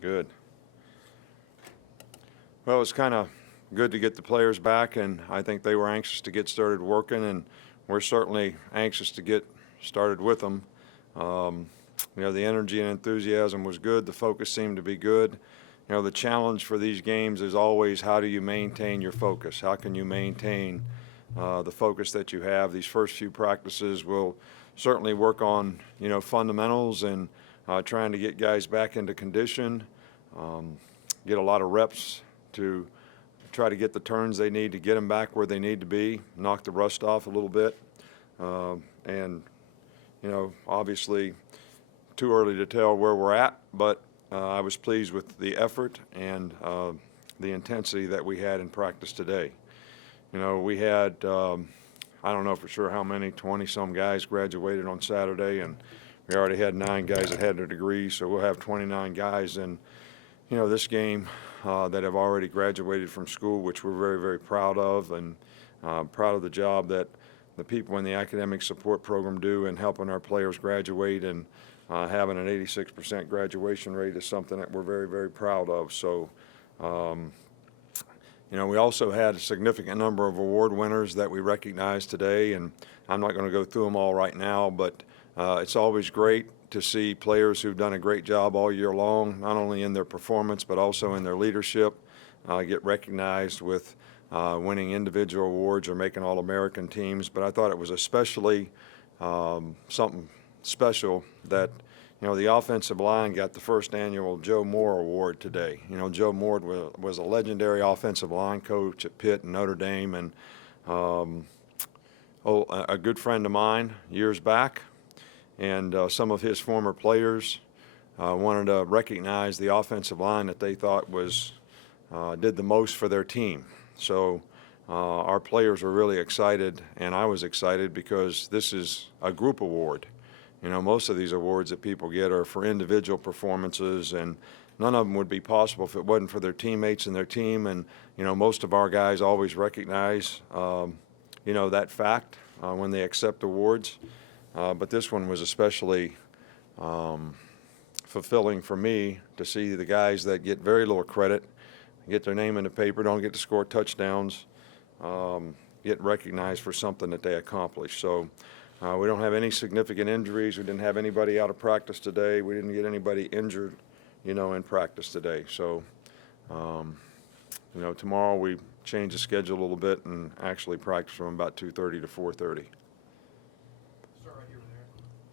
Good. Well, it's kind of good to get the players back, and I think they were anxious to get started working, and we're certainly anxious to get started with them. The energy and enthusiasm was good. The focus seemed to be good. The challenge for these games is always how do you maintain your focus? How can you maintain the focus that you have? These first few practices will certainly work on, fundamentals and trying to get guys back into condition, get a lot of reps to try to get the turns they need to get them back where they need to be, knock the rust off a little bit. Obviously too early to tell where we're at, but I was pleased with the effort and the intensity that we had in practice today. We had, I don't know for sure how many, 20-some guys graduated on Saturday, and we already had 9 guys that had their degrees, so we'll have 29 guys in, this game that have already graduated from school, which we're very, very proud of, and proud of the job that the people in the academic support program do in helping our players graduate, and having an 86% graduation rate is something that we're very, very proud of. So, we also had a significant number of award winners that we recognized today, and I'm not going to go through them all right now, but it's always great to see players who've done a great job all year long, not only in their performance but also in their leadership, get recognized with winning individual awards or making All-American teams. But I thought it was especially something special that the offensive line got the first annual Joe Moore Award today. Joe Moore was a legendary offensive line coach at Pitt and Notre Dame, and a good friend of mine years back, and some of his former players wanted to recognize the offensive line that they thought did the most for their team. So our players were really excited, and I was excited because this is a group award. Most of these awards that people get are for individual performances, and none of them would be possible if it wasn't for their teammates and their team. And, most of our guys always recognize, that fact when they accept awards. But this one was especially fulfilling for me to see the guys that get very little credit, get their name in the paper, don't get to score touchdowns, get recognized for something that they accomplished. So we don't have any significant injuries. We didn't have anybody out of practice today. We didn't get anybody injured, in practice today. So, tomorrow we change the schedule a little bit and actually practice from about 2:30 to 4:30.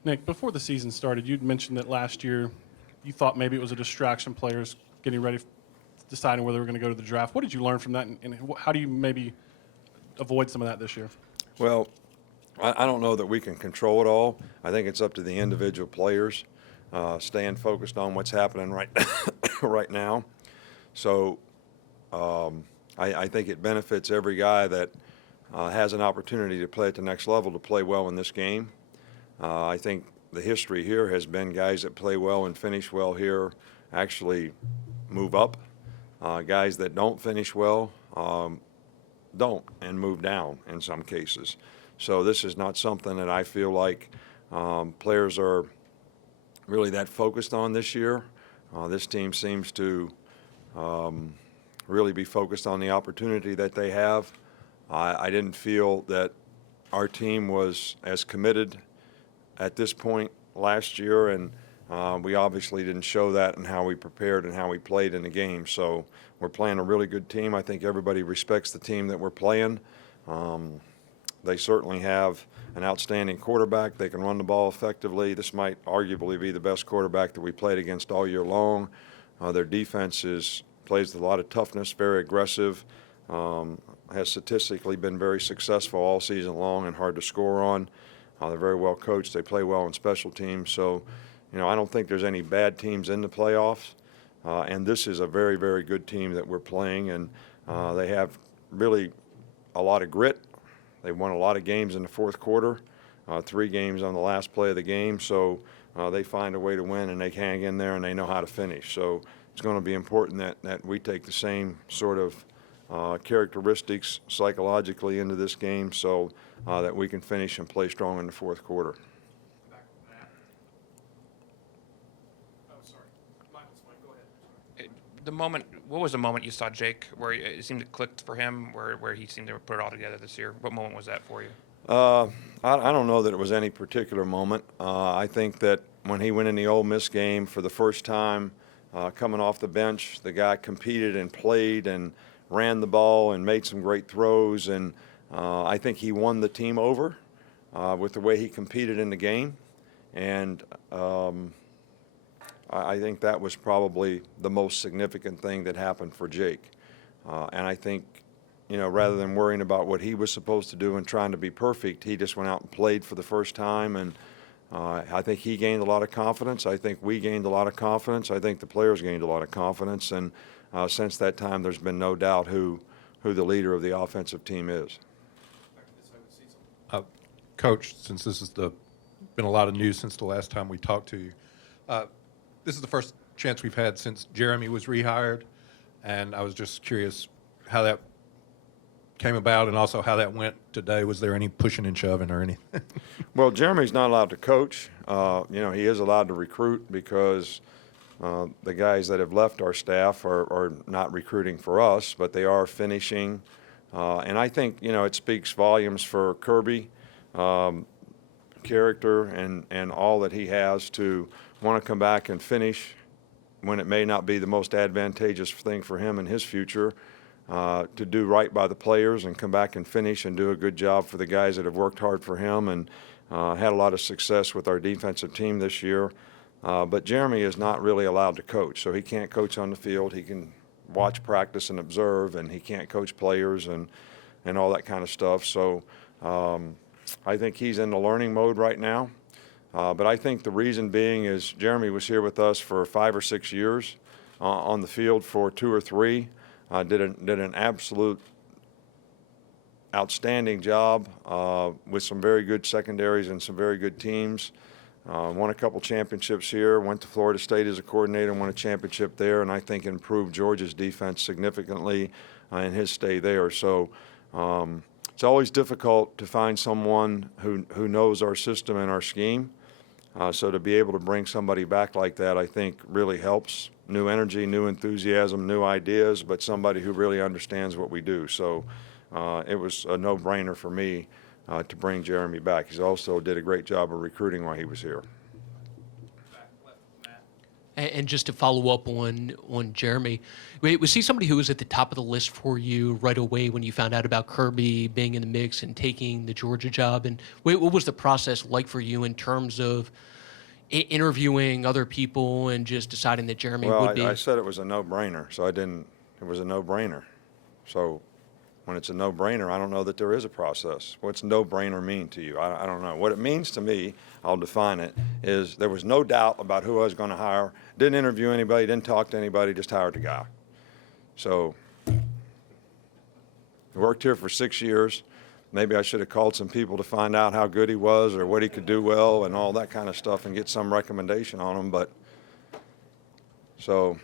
Nick, before the season started, you'd mentioned that last year you thought maybe it was a distraction, players getting ready, deciding whether they were going to go to the draft. What did you learn from that, and how do you maybe avoid some of that this year? Well, I don't know that we can control it all. I think it's up to the individual players staying focused on what's happening right now. So I think it benefits every guy that has an opportunity to play at the next level to play well in this game. I think the history here has been guys that play well and finish well here actually move up. Guys that don't finish well don't and move down in some cases. So this is not something that I feel like players are really that focused on this year. This team seems to really be focused on the opportunity that they have. I didn't feel that our team was as committed at this point last year, and we obviously didn't show that in how we prepared and how we played in the game. So we're playing a really good team. I think everybody respects the team that we're playing. They certainly have an outstanding quarterback. They can run the ball effectively. This might arguably be the best quarterback that we played against all year long. Their defense plays with a lot of toughness, very aggressive, has statistically been very successful all season long and hard to score on. They're very well coached. They play well in special teams. So, I don't think there's any bad teams in the playoffs. And this is a very, very good team that we're playing. And they have really a lot of grit. They won a lot of games in the fourth quarter, 3 games on the last play of the game. So they find a way to win, and they hang in there, and they know how to finish. So it's going to be important that we take the same sort of characteristics psychologically into this game so that we can finish and play strong in the fourth quarter. Back with Matt. Oh, sorry. Michael's fine. Go ahead. What was the moment you saw Jake where it seemed to click for him, where he seemed to put it all together this year? What moment was that for you? I don't know that it was any particular moment. I think that when he went in the Ole Miss game for the first time, coming off the bench, the guy competed and played and ran the ball and made some great throws. And I think he won the team over with the way he competed in the game. And I think that was probably the most significant thing that happened for Jake. And I think, rather than worrying about what he was supposed to do and trying to be perfect, he just went out and played for the first time. And I think he gained a lot of confidence. I think we gained a lot of confidence. I think the players gained a lot of confidence. And since that time, there's been no doubt who the leader of the offensive team is. Coach, since this has been a lot of news since the last time we talked to you, this is the first chance we've had since Jeremy was rehired, and I was just curious how that came about and also how that went today. Was there any pushing and shoving or anything? Well, Jeremy's not allowed to coach. He is allowed to recruit because the guys that have left our staff are not recruiting for us, but they are finishing. And I think, it speaks volumes for Kirby, character and all that he has to want to come back and finish when it may not be the most advantageous thing for him in his future, to do right by the players and come back and finish and do a good job for the guys that have worked hard for him and had a lot of success with our defensive team this year. But Jeremy is not really allowed to coach, so he can't coach on the field. He can watch practice and observe, and he can't coach players and all that kind of stuff. So I think he's in the learning mode right now. But I think the reason being is Jeremy was here with us for 5 or 6 years, on the field for 2 or 3, did an absolute outstanding job with some very good secondaries and some very good teams. Won a couple championships here, went to Florida State as a coordinator, won a championship there, and I think improved Georgia's defense significantly in his stay there. So it's always difficult to find someone who knows our system and our scheme. So to be able to bring somebody back like that, I think really helps. New energy, new enthusiasm, new ideas, but somebody who really understands what we do. So it was a no-brainer for me to bring Jeremy back. He also did a great job of recruiting while he was here. And just to follow up on Jeremy, was he somebody who was at the top of the list for you right away when you found out about Kirby being in the mix and taking the Georgia job? And what was the process like for you in terms of interviewing other people and just deciding that Jeremy would be? Well, I said it was a no-brainer, so it was a no-brainer. So when it's a no-brainer, I don't know that there is a process. What's no-brainer mean to you? I don't know. What it means to me, I'll define it, is there was no doubt about who I was going to hire. Didn't interview anybody, didn't talk to anybody, just hired the guy. So I worked here for 6 years. Maybe I should have called some people to find out how good he was or what he could do well and all that kind of stuff and get some recommendation on him. But so.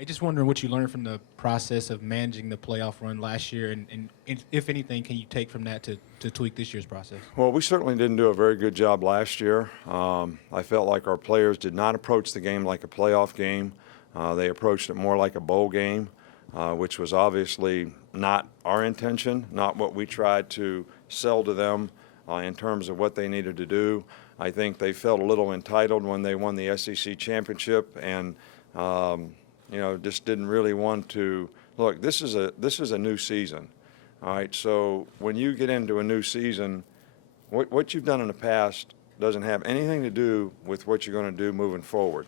I just wondering what you learned from the process of managing the playoff run last year, and if anything, can you take from that to tweak this year's process? Well, we certainly didn't do a very good job last year. I felt like our players did not approach the game like a playoff game. They approached it more like a bowl game, which was obviously not our intention, not what we tried to sell to them in terms of what they needed to do. I think they felt a little entitled when they won the SEC championship and just didn't really want to look. This is a new season, all right. So when you get into a new season, what you've done in the past doesn't have anything to do with what you're going to do moving forward.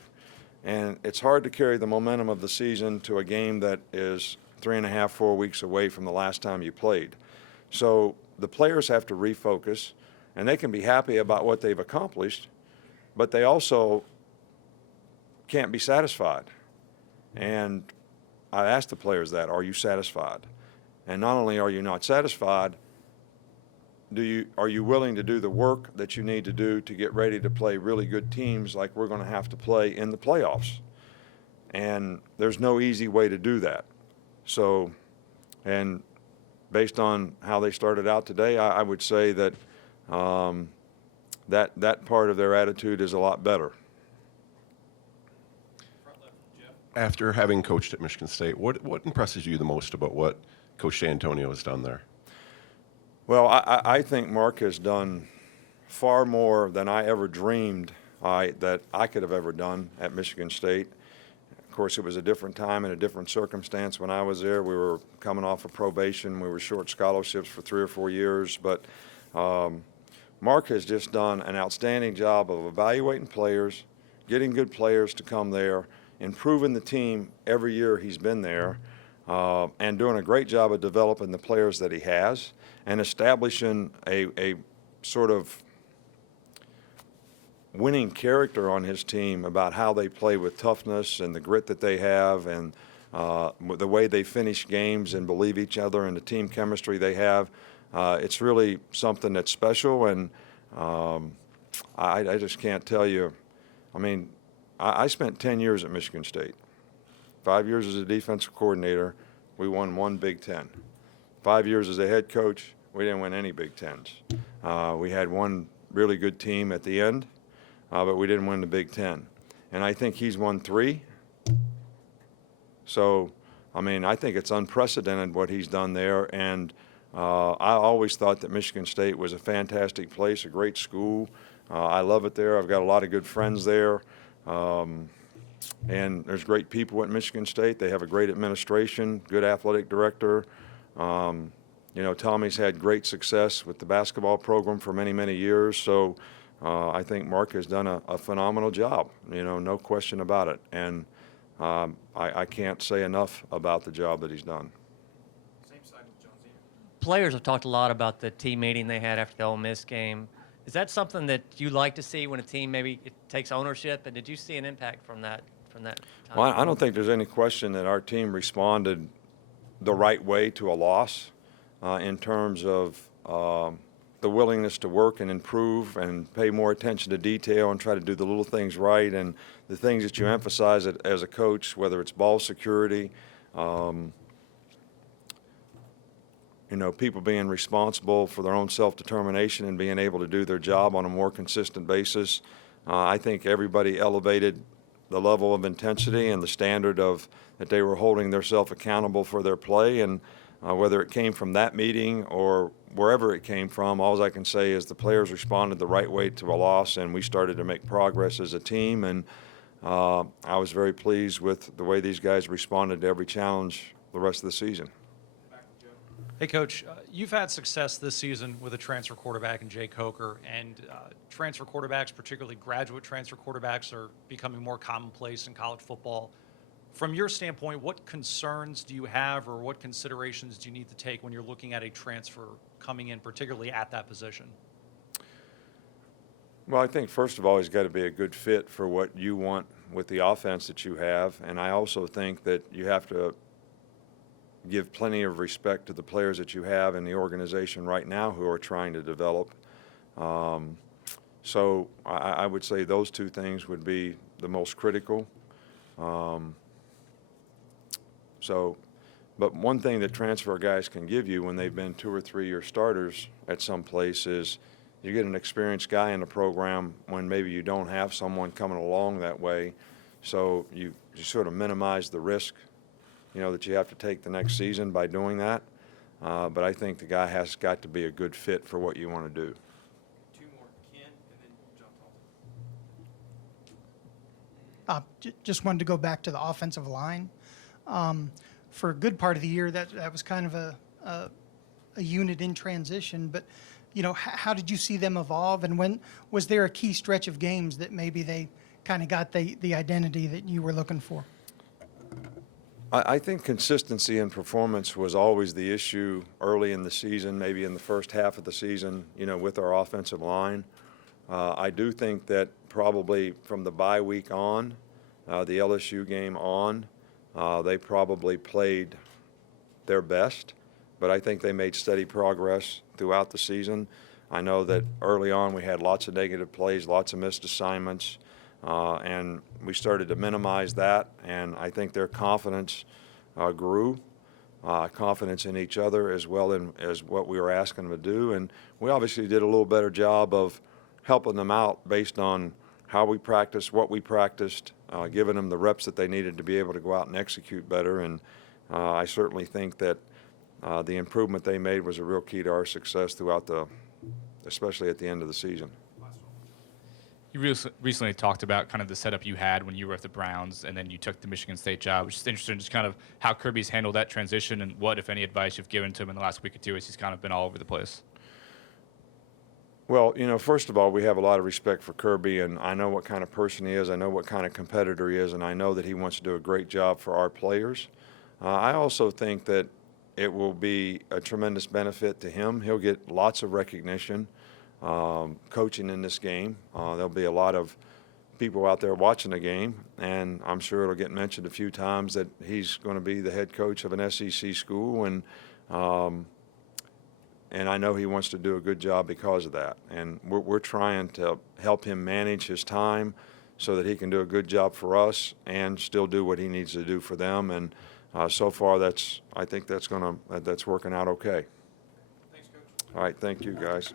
And it's hard to carry the momentum of the season to a game that is 3.5, 4 weeks away from the last time you played. So the players have to refocus, and they can be happy about what they've accomplished, but they also can't be satisfied. And I asked the players that, are you satisfied? And not only are you not satisfied, are you willing to do the work that you need to do to get ready to play really good teams like we're going to have to play in the playoffs? And there's no easy way to do that. So, and based on how they started out today, I would say that that part of their attitude is a lot better. after having coached at Michigan State, what impresses you the most about what Coach D'Antonio has done there? Well, I think Mark has done far more than I ever dreamed that I could have ever done at Michigan State. Of course, it was a different time and a different circumstance when I was there. We were coming off of probation. We were short scholarships for 3 or 4 years. But Mark has just done an outstanding job of evaluating players, getting good players to come there, improving the team every year he's been there, and doing a great job of developing the players that he has and establishing a sort of winning character on his team about how they play with toughness and the grit that they have and the way they finish games and believe each other and the team chemistry they have. It's really something that's special, and I just can't tell you. I mean, I spent 10 years at Michigan State, 5 years as a defensive coordinator. We won 1 Big Ten. 5 years as a head coach, we didn't win any Big Tens. We had one really good team at the end, but we didn't win the Big Ten. And I think he's won 3. So, I mean, I think it's unprecedented what he's done there. And I always thought that Michigan State was a fantastic place, a great school. I love it there. I've got a lot of good friends there. And there's great people at Michigan State. They have a great administration, good athletic director. You know, Tommy's had great success with the basketball program for many, many years. So I think Mark has done a phenomenal job, you know, no question about it. And I can't say enough about the job that he's done. Players have talked a lot about the team meeting they had after the Ole Miss game. Is that something that you like to see when a team maybe it takes ownership? And did you see an impact from that time? Well, I don't think there's any question that our team responded the right way to a loss in terms of the willingness to work and improve and pay more attention to detail and try to do the little things right and the things that you emphasize as a coach, whether it's ball security, you know, people being responsible for their own self-determination and being able to do their job on a more consistent basis. I think everybody elevated the level of intensity and the standard of that they were holding themselves accountable for their play. And whether it came from that meeting or wherever it came from, all I can say is the players responded the right way to a loss, and we started to make progress as a team. And I was very pleased with the way these guys responded to every challenge the rest of the season. Hey, Coach, you've had success this season with a transfer quarterback in Jake Coker, and transfer quarterbacks, particularly graduate transfer quarterbacks, are becoming more commonplace in college football. From your standpoint, what concerns do you have or what considerations do you need to take when you're looking at a transfer coming in, particularly at that position? Well, I think first of all, he's got to be a good fit for what you want with the offense that you have. And I also think that you have to give plenty of respect to the players that you have in the organization right now who are trying to develop. So I would say those two things would be the most critical. But one thing that transfer guys can give you when they've been 2 or 3 year starters at some place is you get an experienced guy in the program when maybe you don't have someone coming along that way. So you sort of minimize the risk, you know, that you have to take the next season by doing that. But I think the guy has got to be a good fit for what you want to do. 2 more, Ken, and then John Talton. Just wanted to go back to the offensive line. For a good part of the year, that was kind of a unit in transition. But, you know, how did you see them evolve? And when was there a key stretch of games that maybe they kind of got the identity that you were looking for? I think consistency in performance was always the issue early in the season, maybe in the first half of the season, you know, with our offensive line. I do think that probably from the bye week on, the LSU game on, they probably played their best, but I think they made steady progress throughout the season. I know that early on we had lots of negative plays, lots of missed assignments, and we started to minimize that, and I think their confidence grew, confidence in each other as well as what we were asking them to do. And we obviously did a little better job of helping them out based on how we practiced, what we practiced, giving them the reps that they needed to be able to go out and execute better. And I certainly think that the improvement they made was a real key to our success throughout especially at the end of the season. You recently talked about kind of the setup you had when you were at the Browns, and then you took the Michigan State job. I was just interested in just kind of how Kirby's handled that transition and what, if any, advice you've given to him in the last week or two as he's kind of been all over the place. Well, first of all, we have a lot of respect for Kirby, and I know what kind of person he is. I know what kind of competitor he is, and I know that he wants to do a great job for our players. I also think that it will be a tremendous benefit to him. He'll get lots of recognition coaching in this game. There'll be a lot of people out there watching the game, and I'm sure it'll get mentioned a few times that he's going to be the head coach of an SEC school, and I know he wants to do a good job because of that. And we're trying to help him manage his time so that he can do a good job for us and still do what he needs to do for them. And so far, I think that's working out okay. Thanks, Coach. All right, thank you, guys.